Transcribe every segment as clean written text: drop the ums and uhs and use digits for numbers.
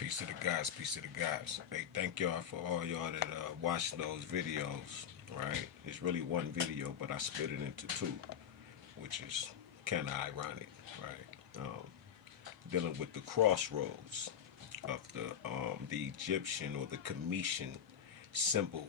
Peace to the guys, peace to the guys. Hey, thank y'all for all y'all that watched those videos, right? It's really one video, but I split it into two, which is kind of ironic, right? Dealing with the crossroads of the Egyptian or the Cometian symbol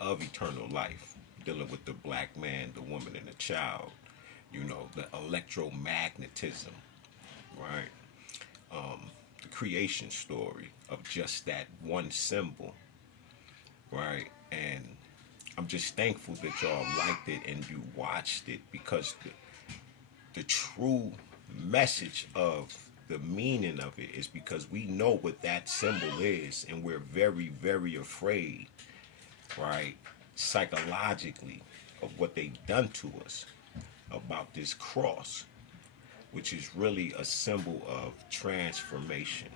of eternal life, dealing with the black man, the woman, and the child, the electromagnetism, right? The creation story of just that one symbol, right? And I'm just thankful that y'all liked it and you watched it because the true message of the meaning of it is because we know what that symbol is and we're very, very afraid, right, psychologically of what they've done to us about this cross, which is really a symbol of transformation.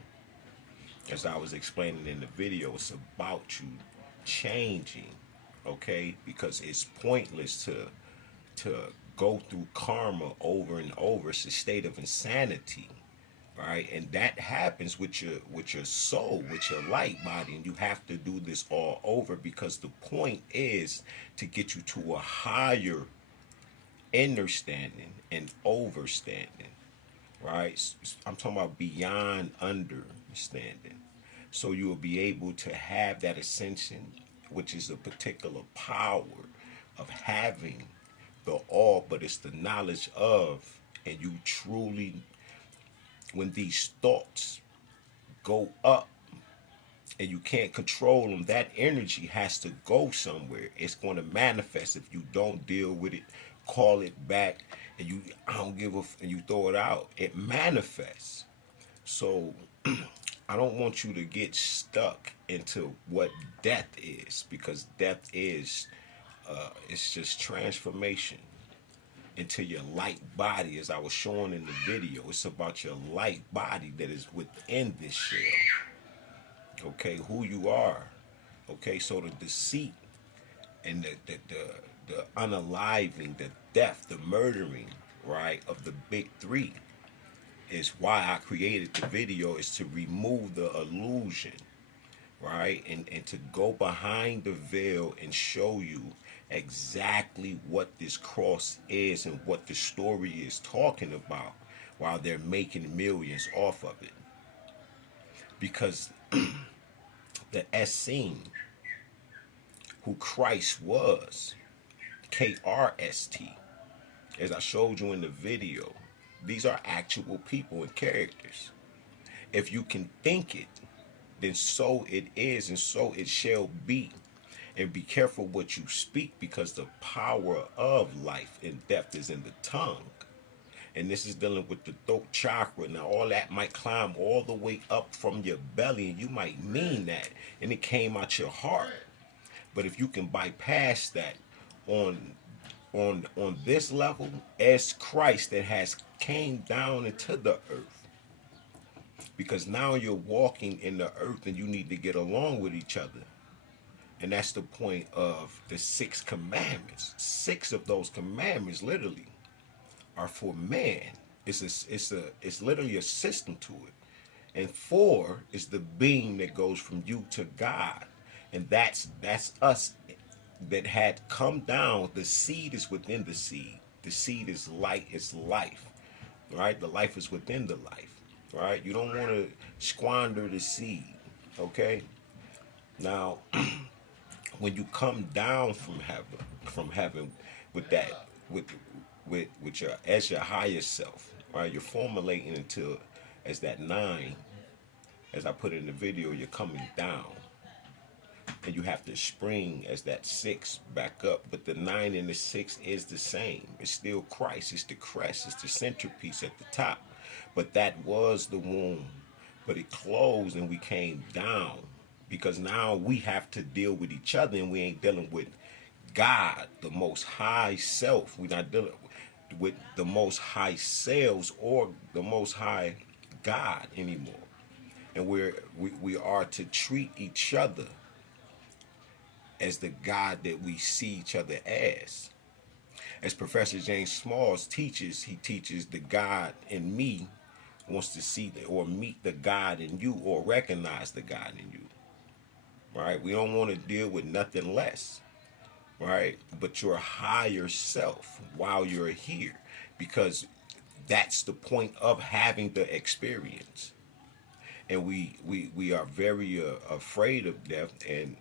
As I was explaining in the video, it's about you changing, okay? Because it's pointless to go through karma over and over. It's a state of insanity, right? And that happens with your soul, with your light body, and you have to do this all over because the point is to get you to a higher understanding and overstanding, right? I'm talking about beyond understanding. So you will be able to have that ascension, which is a particular power of having the all, but it's the knowledge of, and you truly, when these thoughts go up and you can't control them, that energy has to go somewhere. It's going to manifest if you don't deal with it, call it back, and you I don't give a and you throw it out. It manifests. So I don't want you to get stuck into what death is because death is it's just transformation into your light body, as I was showing in the video. It's about your light body that is within this shell. Okay, who you are. Okay, so the deceit and the unaliving, the death, the murdering, right, of the big three is why I created the video, is to remove the illusion, right? And to go behind the veil and show you exactly what this cross is and what the story is talking about while they're making millions off of it. Because the Essene, who Christ was, KRST, as I showed you in the video, these are actual people and characters. If you can think it, then so it is and so it shall be. And be careful what you speak because the power of life and death is in the tongue. And this is dealing with the throat chakra. Now, all that might climb all the way up from your belly, and you might mean that, and it came out your heart. But if you can bypass that on on this level as Christ that has came down into the earth, because now you're walking in the earth and you need to get along with each other. And that's the point of the six commandments. Six of those commandments literally are for man. It's literally a system to it. And four is the being that goes from you to God. And that's us that had come down. The seed is within the seed. The seed is light, it's life. Right? The life is within the life. Right? You don't want to squander the seed. Okay? Now when you come down from heaven with that with your as your higher self, right? You're formulating into as that nine, as I put in the video, you're coming down. And you have to spring as that six back up. But the nine and the six is the same. It's still Christ. It's the crest. It's the centerpiece at the top. But that was the womb. But it closed and we came down. Because now we have to deal with each other and we ain't dealing with God, the most high self. We're not dealing with the most high selves or the most high God anymore. And we are to treat each other as the God that we see each other as. As Professor James Smalls teaches, he teaches the God in me wants to see or meet the God in you or recognize the God in you. Right? We don't want to deal with nothing less. Right? But your higher self while you're here, because that's the point of having the experience. And we are very afraid of death, and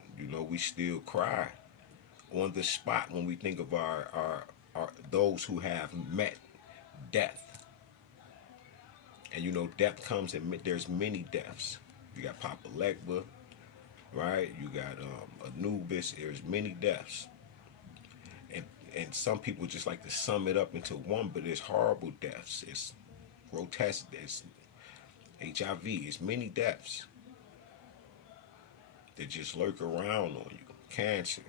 we still cry on the spot when we think of our those who have met death. And death comes and there's many deaths. You got Papa Legba, right? You got Anubis. There's many deaths, and some people just like to sum it up into one, but it's horrible deaths. It's grotesque. It's HIV. It's many deaths that just lurk around on you. Cancer,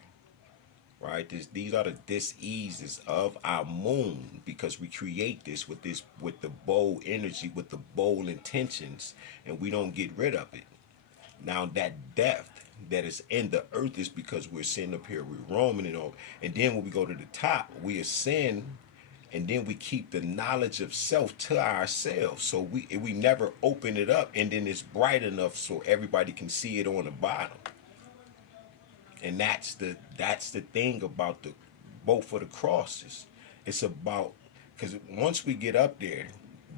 right? These are the diseases of our moon, because we create this with the bold energy, with the bold intentions, and we don't get rid of it. Now that death that is in the earth is because we're sitting up here, we're roaming and all, and then when we go to the top, we ascend, and then we keep the knowledge of self to ourselves. So we never open it up, and then it's bright enough so everybody can see it on the bottom. And that's the thing about the both of the crosses. It's about, because once we get up there,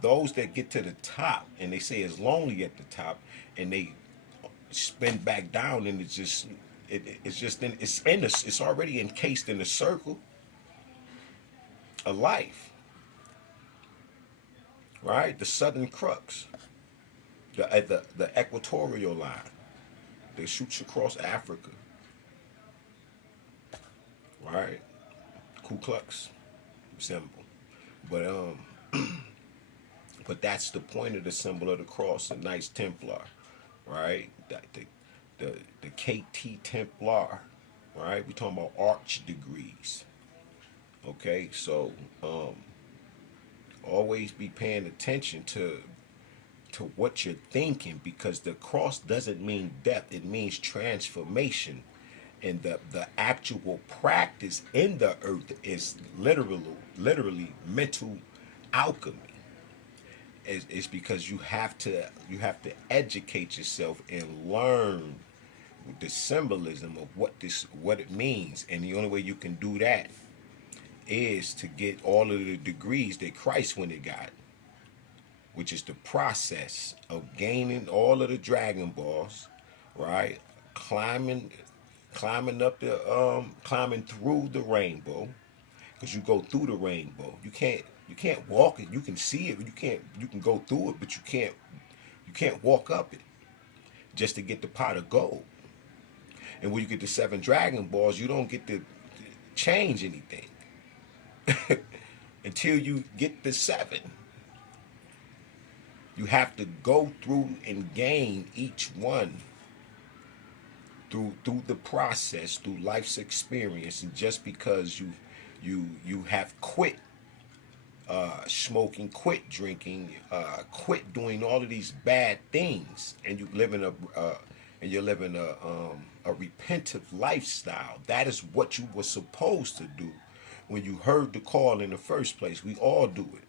those that get to the top and they say it's lonely at the top, and they spin back down, and it's already encased in the circle of life, right? The southern crux, the equatorial line that shoots across Africa, right? Ku Klux symbol, but but that's the point of the symbol of the cross, the Knights Templar, right? The KT Templar, right? We talking about arch degrees. Okay, so always be paying attention to what you're thinking, because the cross doesn't mean death; it means transformation. And the actual practice in the earth is literally mental alchemy. It's because you have to educate yourself and learn the symbolism of what it means, and the only way you can do that is to get all of the degrees that Christ went and got, which is the process of gaining all of the Dragon Balls, right? Climbing up climbing through the rainbow, because you go through the rainbow. You can't walk it. You can see it, but you can go through it, but you can't walk up it just to get the pot of gold. And when you get the 7 Dragon Balls, you don't get to change anything until you get the 7. You have to go through and gain each one through the process, through life's experience. And just because you have quit smoking, quit drinking, quit doing all of these bad things, and you're living a repentant lifestyle. That is what you were supposed to do when you heard the call in the first place. We all do it,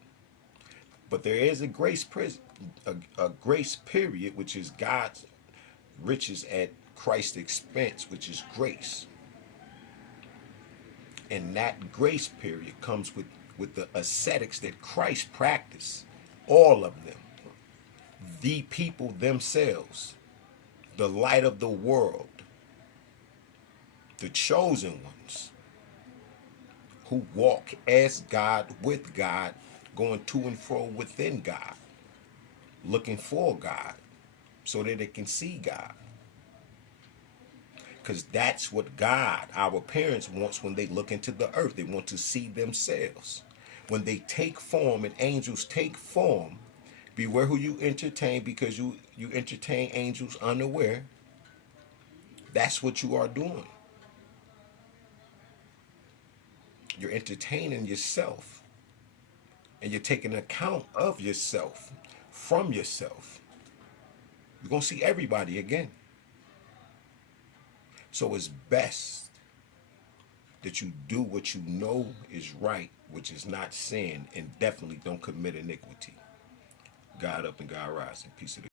but there is a grace period, which is God's riches at Christ's expense, which is grace. And that grace period comes with the ascetics that Christ practiced, all of them, the people themselves, the light of the world, the chosen ones who walk as God, with God, going to and fro within God, looking for God so that they can see God. Because that's what God, our parents, wants when they look into the earth. They want to see themselves. When they take form and angels take form, beware who you entertain, because you entertain angels unaware. That's what you are doing. You're entertaining yourself, and you're taking account of yourself from yourself. You're going to see everybody again. So it's best that you do what you know is right, which is not sin, and definitely don't commit iniquity. God up and God rising. Peace to the